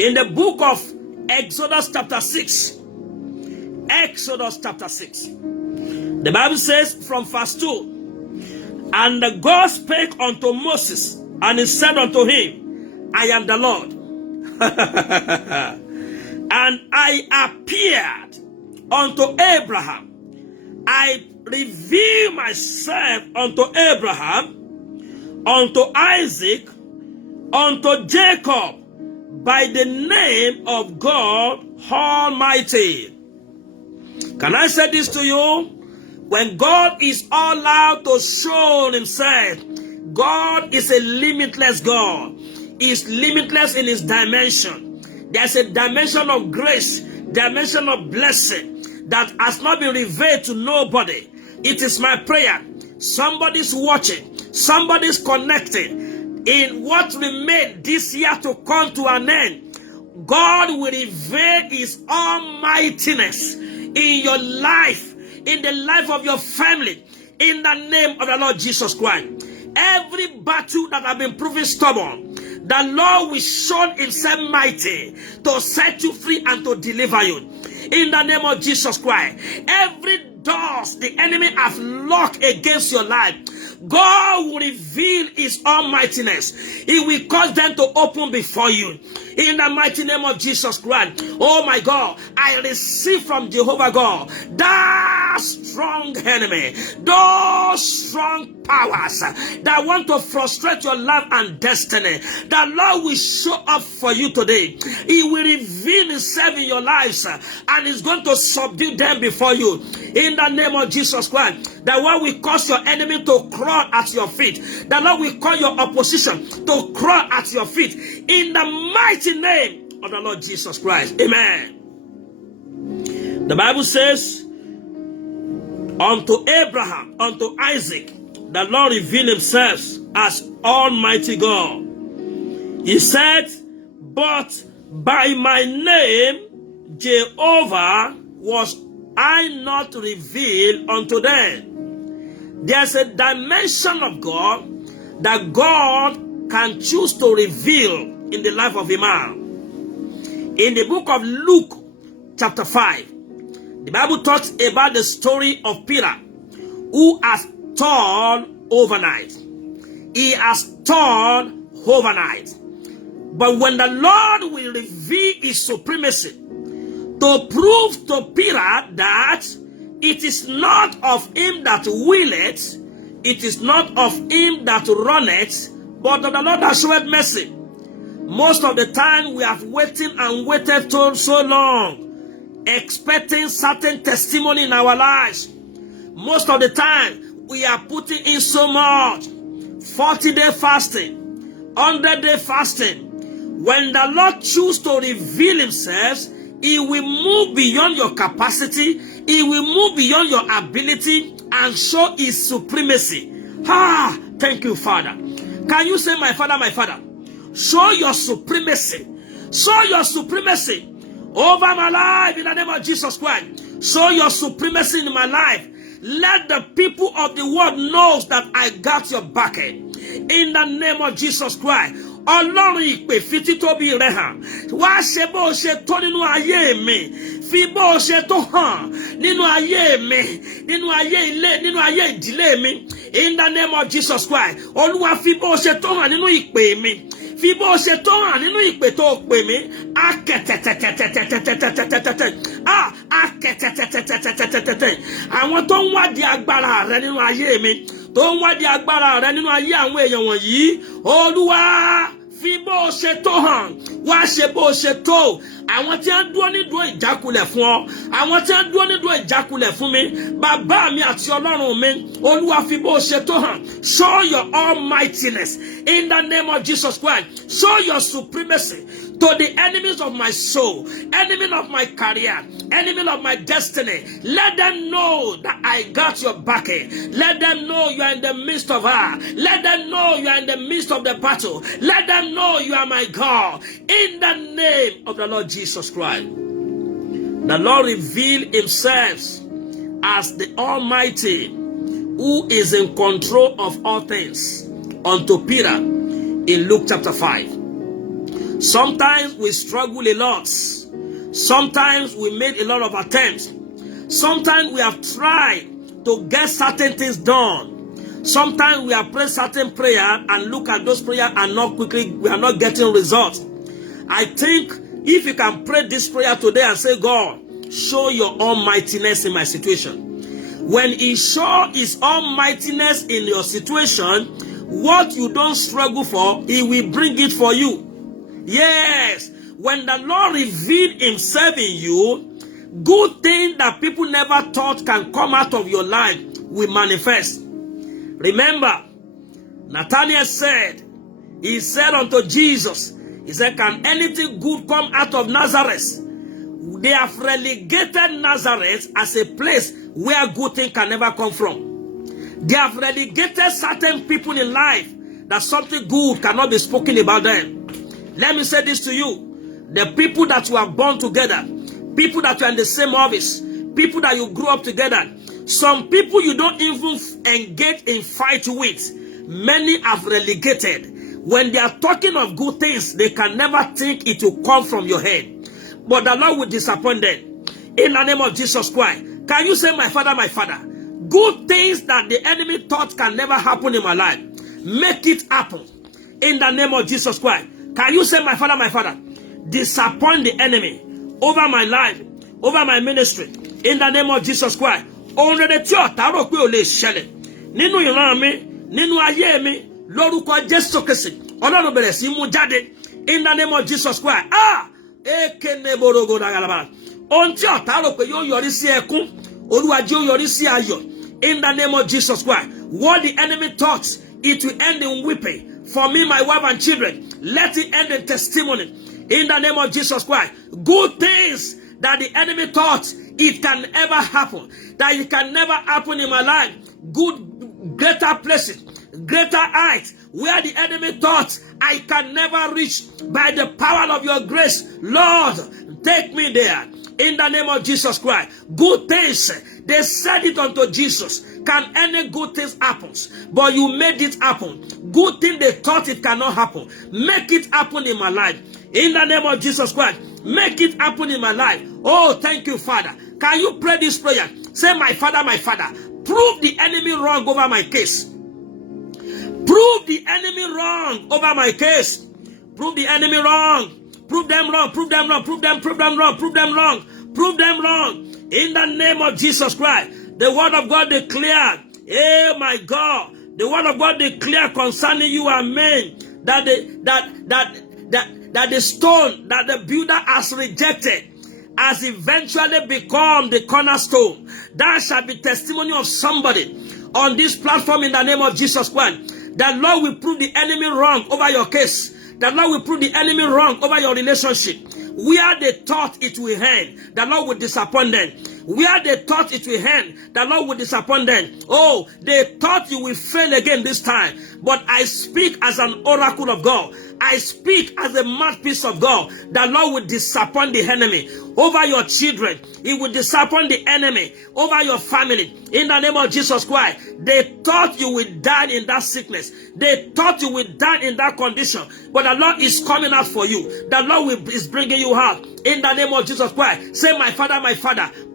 In the book of Exodus chapter 6, Exodus chapter 6, the Bible says from verse 2, and the God spake unto Moses, and he said unto him, I am the Lord. And I appeared unto Abraham. I reveal myself unto Abraham, unto Isaac, unto Jacob, by the name of God Almighty. Can I say this to you? When God is all out to show himself, God is a limitless God. He is limitless in his dimension. There's a dimension of grace, dimension of blessing that has not been revealed to nobody. It is my prayer. Somebody's watching, somebody's connecting. In what remains this year to come to an end, God will reveal his almightiness in your life, in the life of your family, in the name of the Lord Jesus Christ. Every battle that has been proven stubborn, the Lord will show himself mighty to set you free and to deliver you. In the name of Jesus Christ. Every doors the enemy has locked against your life, God will reveal his almightiness. He will cause them to open before you. In the mighty name of Jesus Christ. Oh my God, I receive from Jehovah God that strong enemy, those strong powers that want to frustrate your life and destiny. The Lord will show up for you today. He will reveal himself in your lives and is going to subdue them before you. In the name of Jesus Christ. The Lord will cause your enemy to crawl at your feet. The Lord will cause your opposition to crawl at your feet. In the mighty name of the Lord Jesus Christ. Amen. The Bible says, unto Abraham, unto Isaac, the Lord revealed himself as Almighty God. He said, but by my name, Jehovah, was I not revealed unto them. There's a dimension of God that God can choose to reveal in the life of a man. In the book of Luke, chapter 5, the Bible talks about the story of Peter, who has turned overnight. He has turned overnight. But when the Lord will reveal his supremacy, to prove to Peter that it is not of him that willeth, it is not of him that runneth, but of the Lord that showeth mercy. Most of the time we have waited and waited so long, expecting certain testimony in our lives. Most of the time we are putting in so much, 40-day fasting, 100-day fasting. When the Lord chooses to reveal himself, he will move beyond your capacity. He will move beyond your ability and show his supremacy. Thank you, Father. Can you say, my Father, show your supremacy. Show your supremacy over my life in the name of Jesus Christ. Show your supremacy in my life. Let the people of the world know that I got your backing. In the name of Jesus Christ. Ọlọ́run ìpè fi títóbi rẹ̀ hàn. Wá ṣe bó ṣe tó nínú ayé mi. Fi bó ṣe tó hàn nínú ayé mi. Nínú ayé ilé, nínú ayé ìdílé mi. In the name of Jesus Christ. Olúwa fi bó ṣe tó hàn nínú ìpè mi. Fi bó ṣe tó hàn nínú ìpè tó pè mí. Àwọn tó ń wádìí agbára rẹ nínú ayé mi. Tó ń wádìí agbára rẹ nínú ayé àwọn èèyàn wọ̀nyí. Olúwa fi bó ṣe tó hàn, wá ṣe bó ṣe tó. Àwọn tí ń dúró ní dúró ìjákulẹ̀ fún ọ, àwọn tí ń dúró ní dúró ìjákulẹ̀ fún mi, bàbá mi àti Ọlọ́run mi, Olúwa fi bó ṣe tó hàn. Show your almightiness in the name of Jesus Christ. Show your supremacy to the enemies of my soul, enemy of my career, enemy of my destiny. Let them know that I got your backing. Let them know you are in the midst of her. Let them know you are in the midst of the battle. Let them know you are my God. In the name of the Lord Jesus Christ. The Lord revealed himself as the Almighty, who is in control of all things, unto Peter in Luke chapter 5. Sometimes we struggle a lot. Sometimes we made a lot of attempts. Sometimes we have tried to get certain things done. Sometimes we have prayed certain prayer and look at those prayers and we are not getting results. I think if you can pray this prayer today and say, God, show your almightiness in my situation. When he shows his almightiness in your situation, what you don't struggle for, he will bring it for you. Yes, when the Lord revealed himself in you, good things that people never thought can come out of your life will manifest. Remember, Nathanael said, he said unto Jesus, he said, can anything good come out of Nazareth? They have relegated Nazareth as a place where good things can never come from. They have relegated certain people in life that something good cannot be spoken about them. Let me say this to you. The people that you are born together, people that you are in the same office, people that you grew up together, some people you don't even engage in fight with, many have relegated. When they are talking of good things, they can never think it will come from your head. But the Lord will disappoint them. In the name of Jesus Christ. Can you say, my Father, my Father? Good things that the enemy thought can never happen in my life, make it happen. In the name of Jesus Christ. Can you say, my Father, my Father? Disappoint the enemy over my life, over my ministry. In the name of Jesus Christ. Already taro pe o le ṣẹlẹ̀ nínú ìran mi, nínú ayé mi, lórúkọ Jésù Kristi. Ọlọ́run bẹ̀rẹ̀ sí mú jáde. In the name of Jesus Christ. Ekene borogo dagalaba. Ohun tí ọ̀tá rò pé yóò yọrí sí ẹkún, Olúwa jẹ́ ó yọrí sí ayọ̀. In the name of Jesus Christ. What the enemy thought, it will end in weeping. For me, my wife and children, let it end in testimony. In the name of Jesus Christ. Good things that the enemy thought it can ever happen, that it can never happen in my life. Good, greater places, greater heights, where the enemy thought I can never reach, by the power of your grace, Lord, take me there. In the name of Jesus Christ. Good things, they said it unto Jesus. Can any good things happen? But you made it happen. Good thing they thought it cannot happen. Make it happen in my life. In the name of Jesus Christ. Make it happen in my life. Oh, thank you, Father. Can you pray this prayer? Say, my Father, prove the enemy wrong over my case. Prove the enemy wrong over my case. Prove the enemy wrong. Prove them wrong. Prove them wrong. Prove them wrong. Prove them wrong. Prove them wrong. In the name of Jesus Christ. The word of God declared, oh my God, the word of God declared concerning you and me that the stone that the builder has rejected has eventually become the cornerstone. That shall be testimony of somebody on this platform in the name of Jesus Christ. The Lord will prove the enemy wrong over your case. The Lord will prove the enemy wrong over your relationship. Where they thought it will end, the Lord will disappoint them. Where they thought it will end, the Lord will disappoint them. Oh, they thought you will fail again this time. But I speak as an oracle of God. I speak as a mouthpiece of God. The Lord will disappoint the enemy over your children. He will disappoint the enemy over your family. In the name of Jesus Christ. They thought you will die in that sickness. They thought you will die in that condition. But the Lord is coming out for you. The Lord is bringing you out. In the name of Jesus Christ. Say, my Father,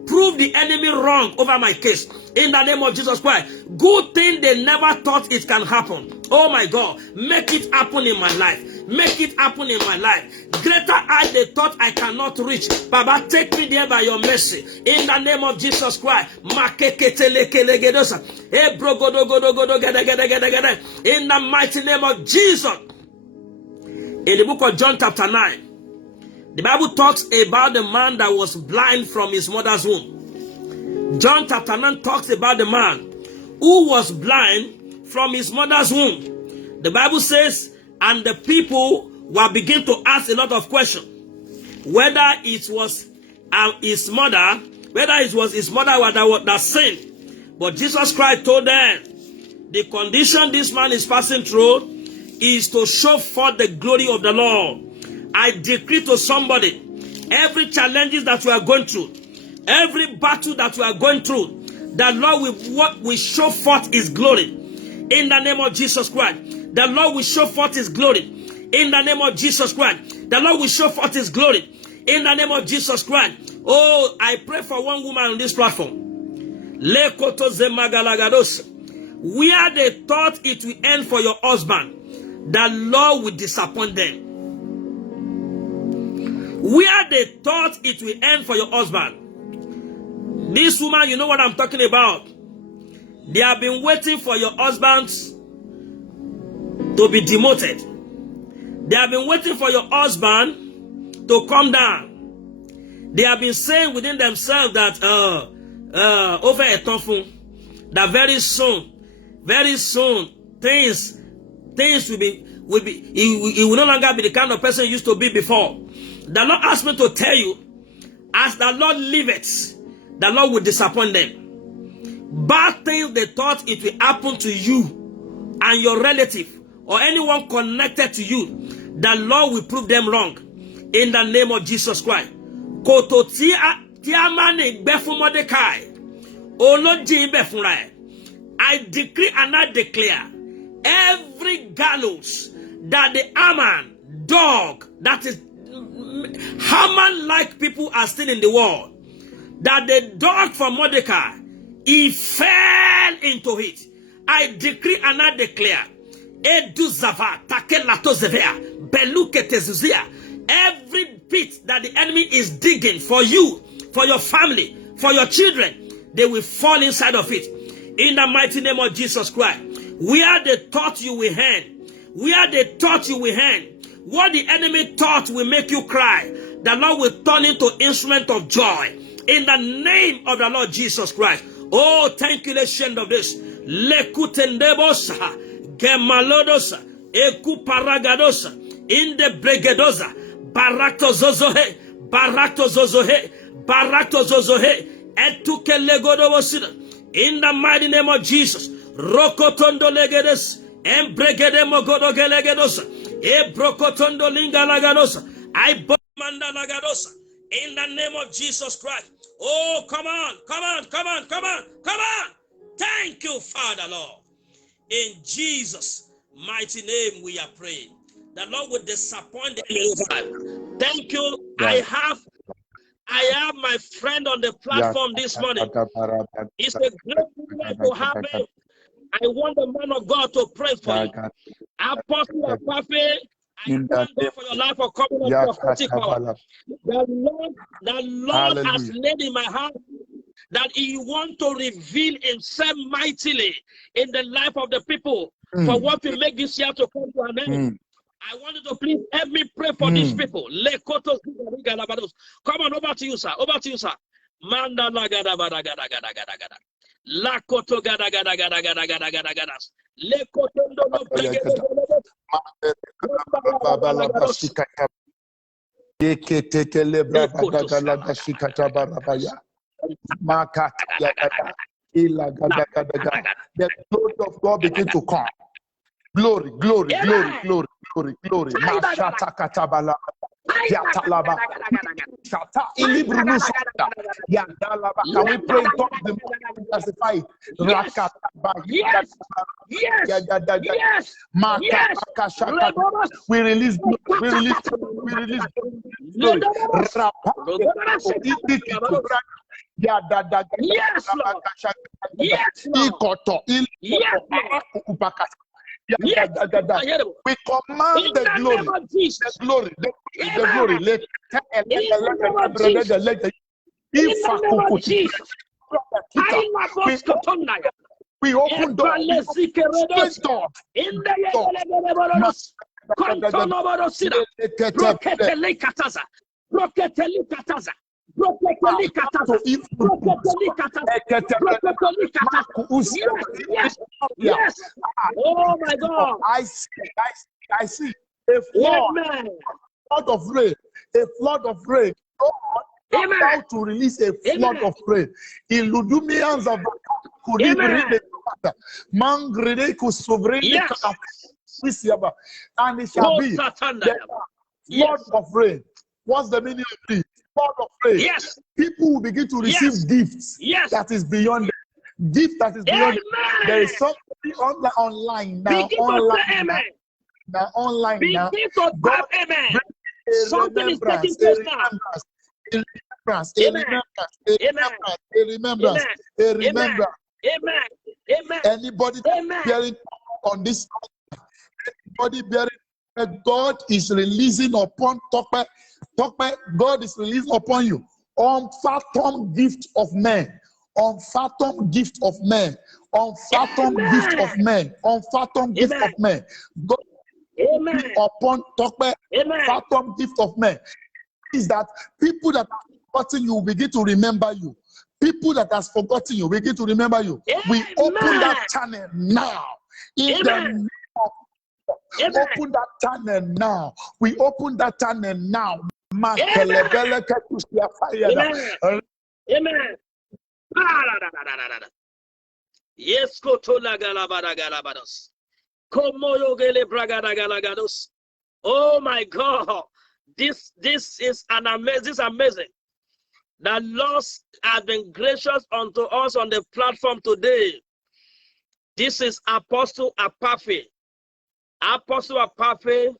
prove the enemy wrong over my case. In the name of Jesus Christ. Good thing they never thought it can happen. Oh my God. Make it happen in my life. Make it happen in my life. Greater height they thought I cannot reach. Baba, take me there by your mercy. In the name of Jesus Christ. In the mighty name of Jesus. In the book of John chapter 9, the Bible talks about the man that was blind from his mother's womb. John chapter 9 talks about the man who was blind from his mother's womb. The Bible says, and the people were beginning to ask a lot of questions. Whether it was his mother, that sinned. But Jesus Christ told them, the condition this man is passing through is to show forth the glory of the Lord. I decree to somebody, every challenges that you are going through, every battle that you are going through, the Lord will show forth his glory. In the name of Jesus Christ. The Lord will show forth his glory. In the name of Jesus Christ. The Lord will show forth his glory. In the name of Jesus Christ. Oh, I pray for one woman on this platform. Where they thought it will end for your husband, the Lord will disappoint them. Where they thought it will end for your husband. This woman, you know what I'm talking about. They have been waiting for your husbands to be demoted. They have been waiting for your husband to come down. They have been saying within themselves that over a typhoon, that very soon, things will be, he will no longer be the kind of person he used to be before. The Lord asked me to tell you, as the Lord liveth, the Lord will disappoint them. Bad things they thought it will happen to you and your relative or anyone connected to you, the Lord will prove them wrong. In the name of Jesus Christ. I decree and I declare, every gallows that the Haman dog, that is Haman-like people are still in the world, that the dog for Mordecai, he fell into it. I decree and I declare, every pit that the enemy is digging for you, for your family, for your children, they will fall inside of it. In the mighty name of Jesus Christ. Where they thought you will hang, where they thought you will hang, what the enemy thought will make you cry, the Lord will turn into instrument of joy. In the name of the Lord Jesus Christ. Oh, thank you, let's end of this. Lekutendebosa, gemalodosa, ekuparagadosa, in the bregedosa, barakto zozohe, etuke legodobosida. In the mighty name of Jesus, rokotondo legedes, embregede mogodo gelegedosa, ebrokotondo linga lagadosa, I bomanda lagadosa. In the name of Jesus Christ. Oh, come on. Thank you, Father, Lord. In Jesus' mighty name we are praying. The Lord will disappoint the enemy. Thank you. Yeah. I have my friend on the platform this morning. It's a great privilege to have him. I want the man of God to pray for you. Apostle Apafe, I thank God for your life for coming on prophetic power. The Lord has laid in my heart that He wants to reveal Himself mightily in the life of the people for what will make this year to come to an end. I want you to please help me pray for these people. Come on, over to you, sir. Over to you, sir. Manda la gada gada gada gada gada gada. La koto gada gada gada gada gada gada gada. Le koto ndo no plegede. Babala basikata. Yeketekele brabagala basikata barabaya. Makata yakata. Ila gada gada gada. The glory of God begin to come. Glory, glory, glory, glory, glory, glory. Mashata katabala. Yatalaba. Shata ilibrunusa. Yandalaba. Can we pray in tongues the moment testify? Rakataba. Yes. Yes. Yes. Yes. We release glory. We release glory. Yes, Lord. Yes, Lord. Yes, we command the glory, we open doors, Kontonoborosida. Broketelikataza. Broketelikataza. Broketelikataza. Broketelikataza. Yes. Yes. Oh my God. I see a flood of rain. A flood of rain. God is about to release a flood of rain. In Ludumians of and it shall be flood of rain. What's the meaning of this? Flood of rain. Yes. People will begin to receive gifts that is beyond them. Gift that is beyond them. There is somebody online now. Now online now. God, amen. Something is taking place now. A remembrance. Amen. Anybody bearing on this, anybody bearing that God is releasing upon Tope, God is releasing upon you unfathomed gift of men, unfathomed gift of men, unfathomed gift of men, unfathomed gift of men. God upon Tope, unfathomed gift of men. Is that people that have forgotten you will begin to remember you. People that has forgotten you begin to remember you. We open that channel now. In the name of open that channel now. We open that channel now. Amen. Yes, oh my God. This is amazing. The Lord has been gracious unto us on the platform today. This is Apostle Apafe. Apostle Apafe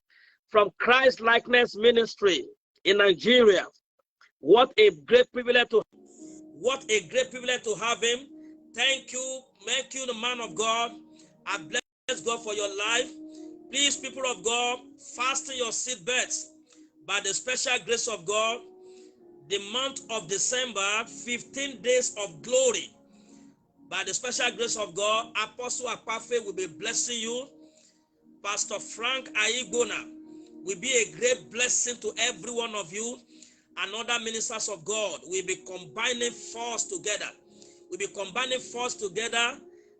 from Christ Likeness Ministry in Nigeria. What a great privilege to have him. Thank you, the man of God. I bless God for your life. Please, people of God, fasten your seatbelts. By the special grace of God, the month of December, 15 days of glory. By the special grace of God, Apostle Apafe will be blessing you. Pastor Frank Aigona will be a great blessing to every one of you. And other ministers of God will be combining force together. We'll be combining force together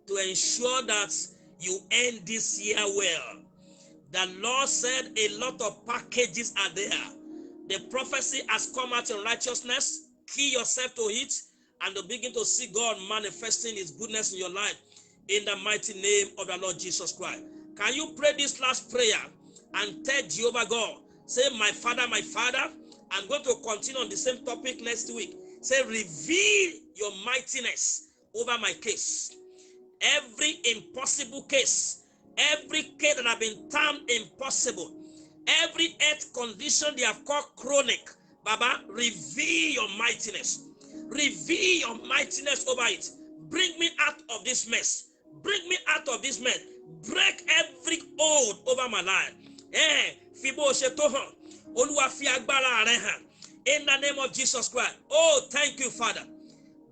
to ensure that you end this year well. The Lord said a lot of packages are there. The prophecy has come out in righteousness. Key yourself to it and to begin to see God manifesting his goodness in your life in the mighty name of the Lord Jesus Christ. Can you pray this last prayer and tell Jehovah God, say, my Father, I'm going to continue on the same topic next week. Say, reveal your mightiness over my case. Every impossible case, every case that have been termed impossible, every health condition they have called chronic, Baba, reveal your mightiness. Reveal your mightiness over it. Bring me out of this mess. Bring me out of this mess. Break every hold over my life. In the name of Jesus Christ. Oh, thank you, Father.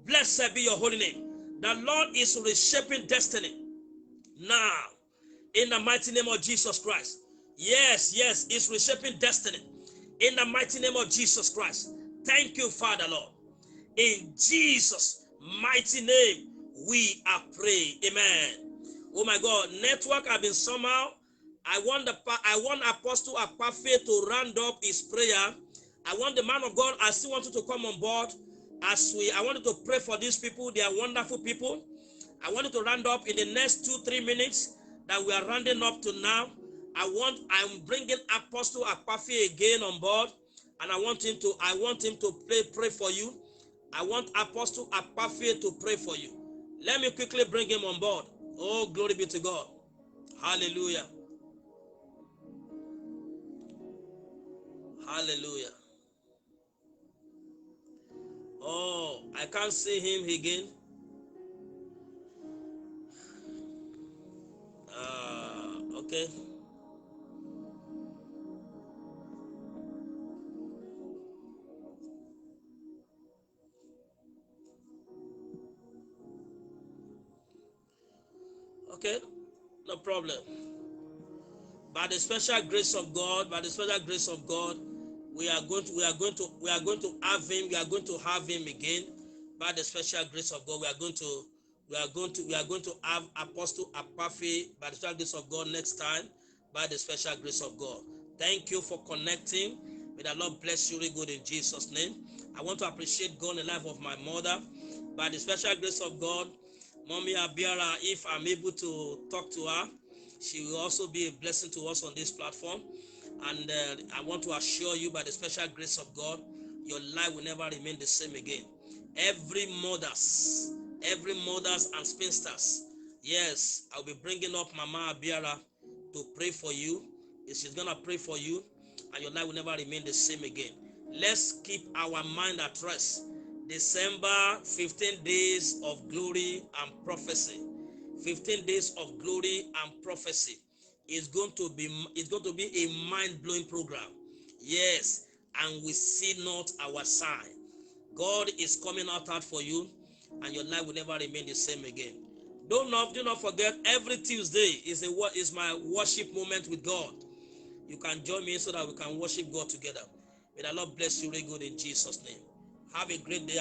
Blessed be your holy name. The Lord is reshaping destiny now. In the mighty name of Jesus Christ. Yes, it's reshaping destiny. In the mighty name of Jesus Christ. Thank you, Father, Lord. In Jesus' mighty name, we are praying. Amen. Oh my God, network have been somehow. I want Apostle Apafe to round up his prayer. I want the man of God, I still want you to come on board. I wanted to pray for these people. They are wonderful people. I wanted to round up in the next 2-3 minutes that we are rounding up to now. I'm bringing Apostle Apafe again on board, and I want him to pray for you. I want Apostle Apafe to pray for you. Let me quickly bring him on board. Oh, glory be to God. Hallelujah. Hallelujah. Oh, I can't see him again. Okay. Okay, no problem. By the special grace of God, we are going to have him. We are going to have him again. By the special grace of God, we are going to have Apostle Akpafe by the special grace of God next time. By the special grace of God. Thank you for connecting. May the Lord bless you really good in Jesus' name. I want to appreciate God in the life of my mother. By the special grace of God, Mommy Abiara, if I'm able to talk to her, she will also be a blessing to us on this platform. And I want to assure you by the special grace of God, your life will never remain the same again. Every mothers and spinsters, yes, I'll be bringing up Mama Abiara to pray for you. She's going to pray for you, and your life will never remain the same again. Let's keep our mind at rest. December, 15 days of glory and prophecy. 15 days of glory and prophecy is going to be a mind-blowing program. Yes, and we see not our sign. God is coming out for you, and your life will never remain the same again. Do not forget, every Tuesday is my worship moment with God. You can join me so that we can worship God together. May the Lord bless you really good in Jesus' name. Have a great day.